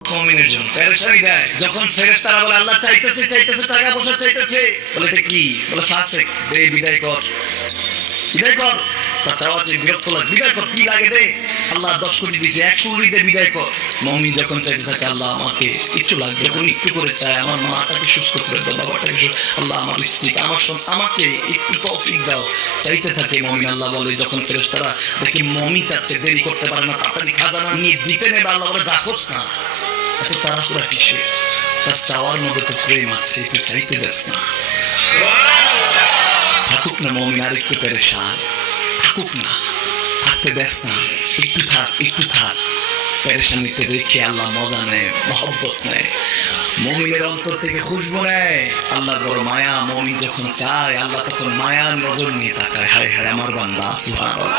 মুমিনের জন্য পেরেশানি দেয় যখন ফেরেশতারা বলে আল্লাহ চাইতেছে চাইতেছে টাকা পয়সা চাইতেছে, বলে এটা কি, বলে ফাসিক, দে বিদায় কর, বিদায় কর। তার চাওয়া যে বিরক্ত লাগে, বিদায় কর, কি লাগে দে, আল্লাহ 10 কোটি দিয়েছে 100 কোটি দিয়ে বিদায় কর। মুমিন যখন চাইতে থাকে আল্লাহ আমাকে একটু লাগবে, যখন একটু করে চায় আমার মাটাকে সুস্থ করে দাও, বাবাটাকে সুস্থ, আল্লাহ আমার স্ত্রীকে আমার আমাকে একটু তৌফিক দাও, চাইতে থাকে মুমিন। আল্লাহ বলে যখন ফেরেশতারা দেখি মুমিন চাচ্ছে, দেরি করতে পারে না, তাড়াতাড়ি খাজানা নিয়ে দিতে নেবে, আল্লাহ বলে রাখোস না, এত তাড়াহুড়া কিসে, তার চাওয়ার মধ্যে তো প্রেম আছে, একটু চাইতে দেস না, থাকুক না মুমিন আর একটু পেরেশান, থাকুক না, থাকতে দেস না, একটু থাক একটু থাক। পেরেশানিতে রেখে আল্লাহ মজা নেয়, মহব্বত নেয়, মুমিনের অন্তর থেকে খুশবু নেয়, আল্লাহর বড় মায়া। মুমিন যখন চায় আল্লাহ তখন মায়ার নজর নিয়ে তাকায়, হায় হায় আমার বান্দা, সুবহানাল্লাহ।